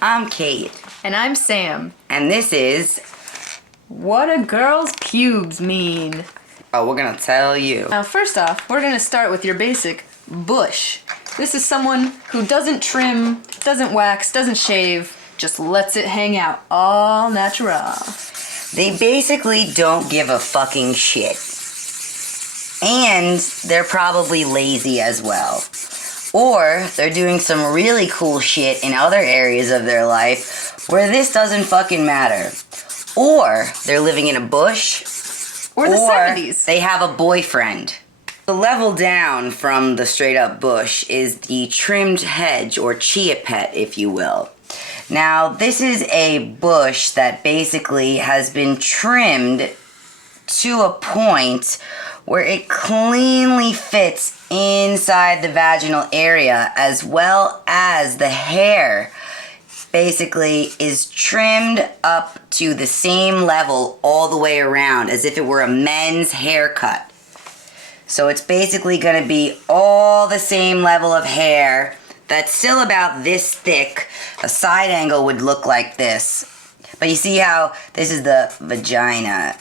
I'm Cate. And I'm Sam. And this is... What a girl's pubes mean. Oh, we're gonna tell you. Now, first off, we're gonna start with your basic bush. This is someone who doesn't trim, doesn't wax, doesn't shave, just lets it hang out all natural. They basically don't give a fucking shit. And they're probably lazy as well. Or they're doing some really cool shit in other areas of their life where this doesn't fucking matter. Or they're living in a bush. Or the 70s. They have a boyfriend. The level down from the straight up bush is the trimmed hedge, or chia pet, if you will. Now, this is a bush that basically has been trimmed to a point where it cleanly fits inside the vaginal area, as well as the hair basically is trimmed up to the same level all the way around, as if it were a men's haircut. So it's basically going to be all the same level of hair that's still about this thick. A side angle would look like this. But you see how this is the vagina,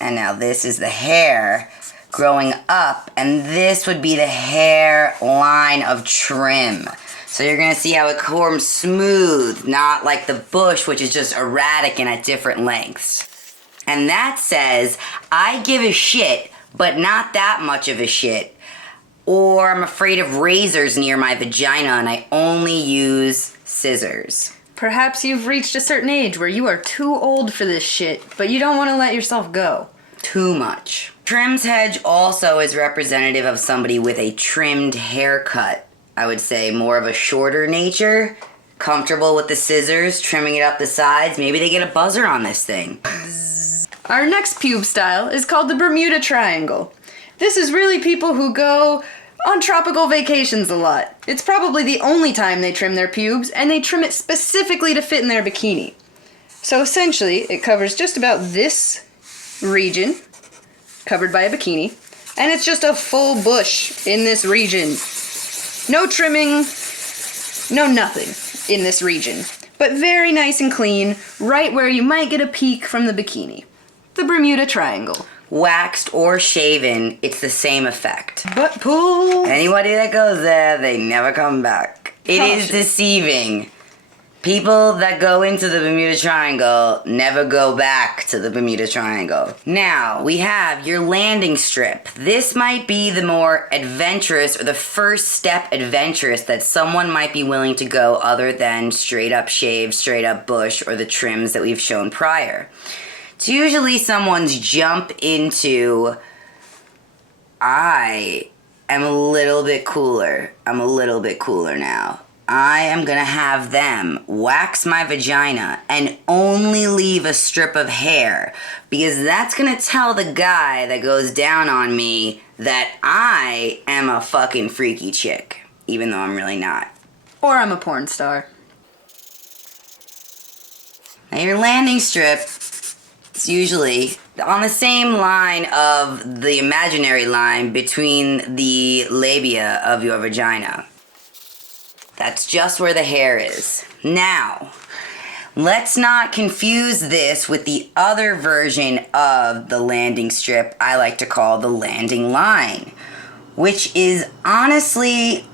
and now this is the hair growing up, and this would be the hair line of trim. So you're going to see how it forms smooth, not like the bush, which is just erratic and at different lengths. And that says, I give a shit, but not that much of a shit. Or I'm afraid of razors near my vagina and I only use scissors. Perhaps you've reached a certain age where you are too old for this shit, but you don't want to let yourself go. Too much. Trimmed hedge also is representative of somebody with a trimmed haircut. I would say more of a shorter nature, comfortable with the scissors, trimming it up the sides. Maybe they get a buzzer on this thing. Our next pube style is called the Bermuda Triangle. This is really people who go on tropical vacations a lot. It's probably the only time they trim their pubes, and they trim it specifically to fit in their bikini. So essentially, it covers just about this region, covered by a bikini, and it's just a full bush in this region. No trimming, no nothing in this region, but very nice and clean, right where you might get a peek from the bikini. The Bermuda Triangle. Waxed or shaven, it's the same effect. Butt pull. Anybody that goes there, they never come back. It is deceiving. People that go into the Bermuda Triangle never go back to the Bermuda Triangle. Now, we have your landing strip. This might be the more adventurous, or the first step adventurous that someone might be willing to go, other than straight up shave, straight up bush, or the trims that we've shown prior. It's usually someone's jump into, I am a little bit cooler. I'm a little bit cooler now. I am gonna have them wax my vagina and only leave a strip of hair, because that's gonna tell the guy that goes down on me that I am a fucking freaky chick, even though I'm really not. Or I'm a porn star. Now your landing strip, it's usually on the same line of the imaginary line between the labia of your vagina. That's just where the hair is. Now, let's not confuse this with the other version of the landing strip I like to call the landing line, which is honestly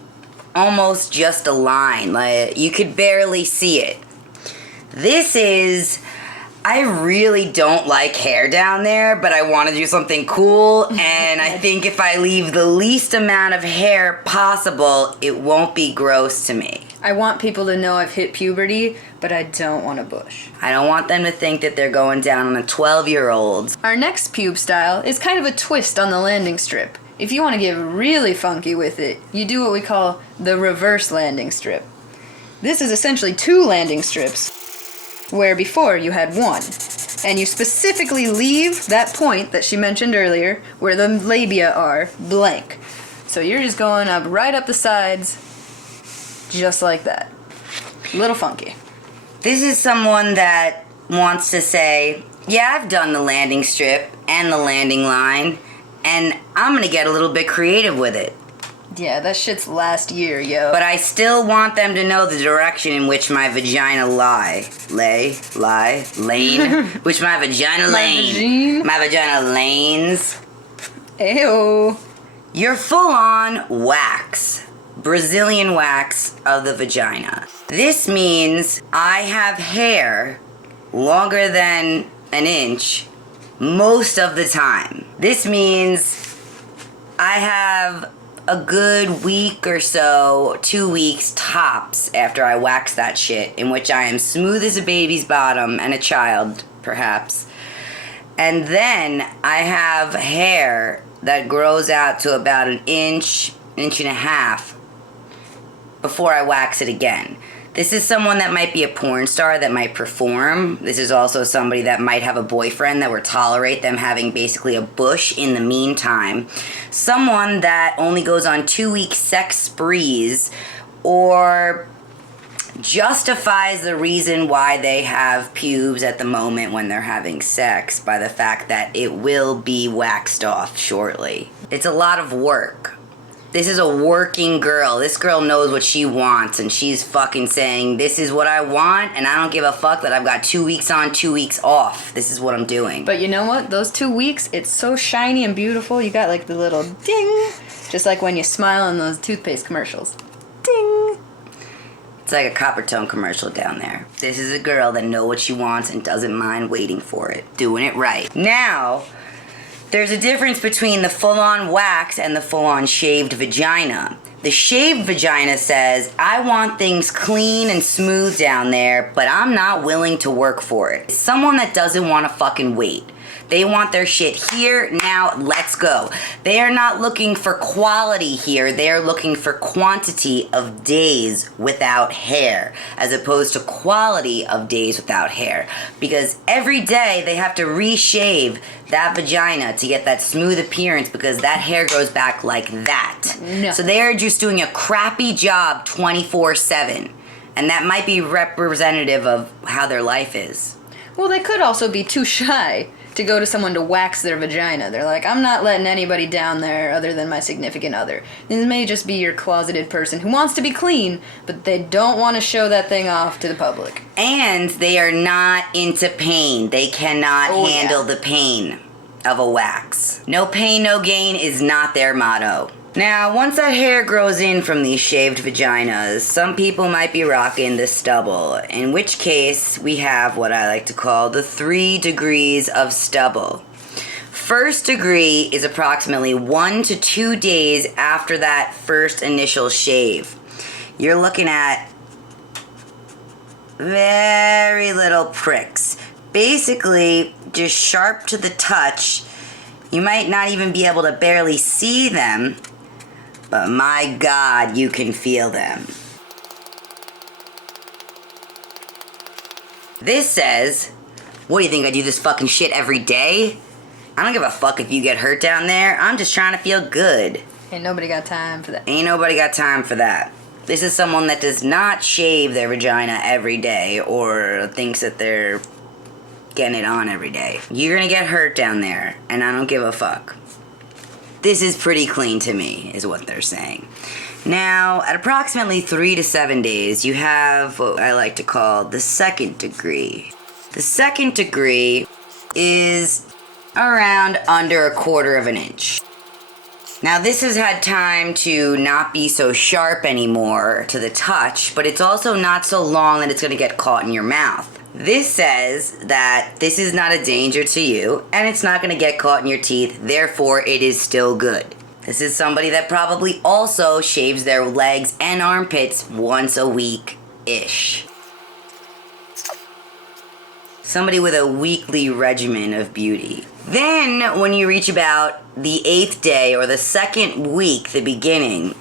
almost just a line. Like, you could barely see it. This is, I really don't like hair down there, but I want to do something cool, and I think if I leave the least amount of hair possible, it won't be gross to me. I want people to know I've hit puberty, but I don't want a bush. I don't want them to think that they're going down on a 12-year-old. Our next pube style is kind of a twist on the landing strip. If you want to get really funky with it, you do what we call the reverse landing strip. This is essentially two landing strips, where before you had one. And you specifically leave that point that she mentioned earlier, where the labia are, blank. So you're just going up right up the sides, just like that. A little funky. This is someone that wants to say, yeah, I've done the landing strip and the landing line, and I'm gonna get a little bit creative with it. Yeah, that shit's last year, yo. But I still want them to know the direction in which my vagina lane. Which my vagina lane. My vagina lanes. Ew. You're full on wax. Brazilian wax of the vagina. This means I have hair longer than an inch most of the time. This means I have a good week or so, 2 weeks tops after I wax that shit, in which I am smooth as a baby's bottom and a child, perhaps. And then I have hair that grows out to about an inch and a half before I wax it again. This is someone that might be a porn star that might perform. This is also somebody that might have a boyfriend that would tolerate them having basically a bush in the meantime. Someone that only goes on 2-week sex sprees or justifies the reason why they have pubes at the moment when they're having sex by the fact that it will be waxed off shortly. It's a lot of work. This is a working girl. This girl knows what she wants, and she's fucking saying, this is what I want, and I don't give a fuck that I've got 2 weeks on, 2 weeks off. This is what I'm doing. But you know what? Those 2 weeks, it's so shiny and beautiful. You got like the little ding. Just like when you smile in those toothpaste commercials. Ding. It's like a Copper Tone commercial down there. This is a girl that knows what she wants and doesn't mind waiting for it. Doing it right. Now, there's a difference between the full-on wax and the full-on shaved vagina. The shaved vagina says, I want things clean and smooth down there, but I'm not willing to work for it. It's someone that doesn't want to fucking wait. They want their shit here, now, let's go. They are not looking for quality here. They are looking for quantity of days without hair, as opposed to quality of days without hair. Because every day they have to reshave that vagina to get that smooth appearance because that hair grows back like that. No. So they are just doing a crappy job 24/7. And that might be representative of how their life is. Well, they could also be too shy to go to someone to wax their vagina. They're like, I'm not letting anybody down there other than my significant other. This may just be your closeted person who wants to be clean, but they don't want to show that thing off to the public. And they are not into pain. They cannot handle the pain of a wax. No pain, no gain is not their motto. Now, once that hair grows in from these shaved vaginas, some people might be rocking the stubble, in which case we have what I like to call the 3 degrees of stubble. First degree is approximately 1 to 2 days after that first initial shave. You're looking at very little pricks. Basically, just sharp to the touch. You might not even be able to barely see them, but my God, you can feel them. This says, what do you think, I do this fucking shit every day? I don't give a fuck if you get hurt down there. I'm just trying to feel good. Ain't nobody got time for that. Ain't nobody got time for that. This is someone that does not shave their vagina every day or thinks that they're getting it on every day. You're gonna get hurt down there, and I don't give a fuck. This is pretty clean to me, is what they're saying. Now, at approximately 3 to 7 days, you have what I like to call the 2nd degree. The 2nd degree is around under 1/4 of an inch. Now, this has had time to not be so sharp anymore to the touch, but it's also not so long that it's going to get caught in your mouth. This says that this is not a danger to you, and it's not going to get caught in your teeth, therefore it is still good. This is somebody that probably also shaves their legs and armpits once a week-ish. Somebody with a weekly regimen of beauty. Then, when you reach about the 8th day or the 2nd week, the beginning,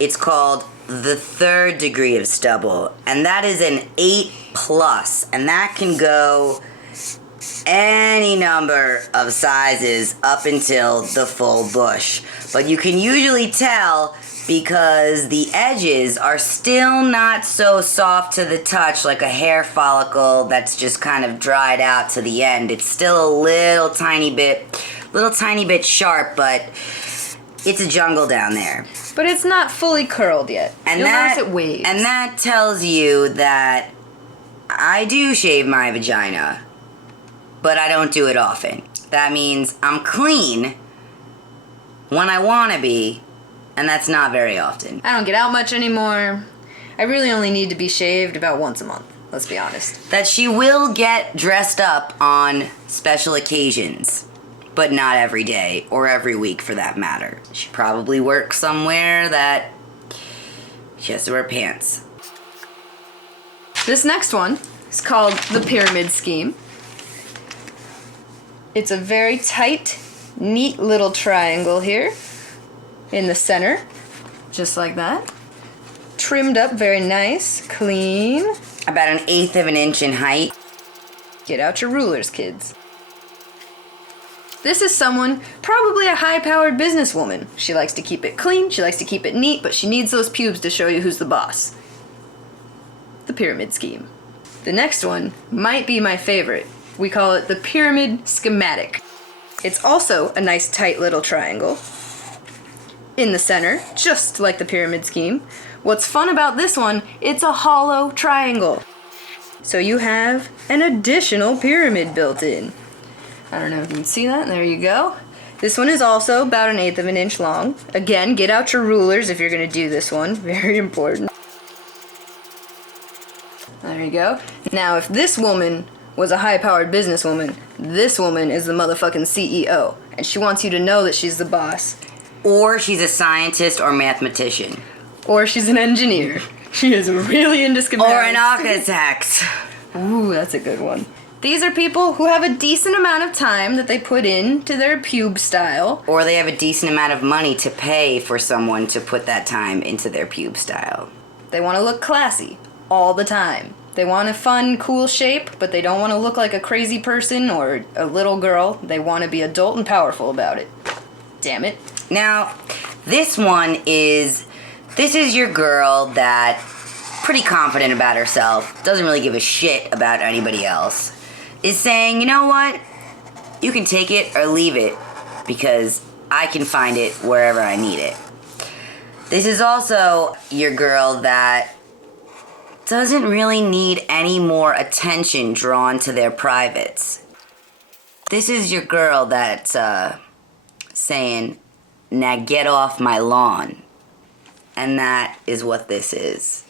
it's called the 3rd degree of stubble, and that is an 8+, and that can go any number of sizes up until the full bush. But you can usually tell because the edges are still not so soft to the touch like a hair follicle that's just kind of dried out to the end. It's still a little tiny bit sharp, but It's a jungle down there. But it's not fully curled yet. And You'll that, notice it waves. and that tells you that I do shave my vagina, but I don't do it often. That means I'm clean when I want to be, and that's not very often. I don't get out much anymore. I really only need to be shaved about once a month, let's be honest. That she will get dressed up on special occasions, but not every day or every week for that matter. She probably works somewhere that she has to wear pants. This next one is called the pyramid scheme. It's a very tight, neat little triangle here in the center, just like that. Trimmed up very nice, clean. About 1/8 of an inch in height. Get out your rulers, kids. This is someone, probably a high-powered businesswoman. She likes to keep it clean, she likes to keep it neat, but she needs those pubes to show you who's the boss. The pyramid scheme. The next one might be my favorite. We call it the pyramid schematic. It's also a nice tight little triangle in the center, just like the pyramid scheme. What's fun about this one, it's a hollow triangle. So you have an additional pyramid built in. I don't know if you can see that. There you go. This one is also about 1/8 of an inch long. Again, get out your rulers if you're going to do this one. Very important. There you go. Now, if this woman was a high-powered businesswoman, this woman is the motherfucking CEO. And she wants you to know that she's the boss. Or she's a scientist or mathematician. Or she's an engineer. She is really into schematics. Or an architect. Ooh, that's a good one. These are people who have a decent amount of time that they put into their pube style. Or they have a decent amount of money to pay for someone to put that time into their pube style. They want to look classy all the time. They want a fun, cool shape, but they don't want to look like a crazy person or a little girl. They want to be adult and powerful about it. Damn it. Now, this is your girl that pretty confident about herself, doesn't really give a shit about anybody else, is saying, you know what, you can take it or leave it because I can find it wherever I need it. This is also your girl that doesn't really need any more attention drawn to their privates. This is your girl that's saying, now get off my lawn. And that is what this is.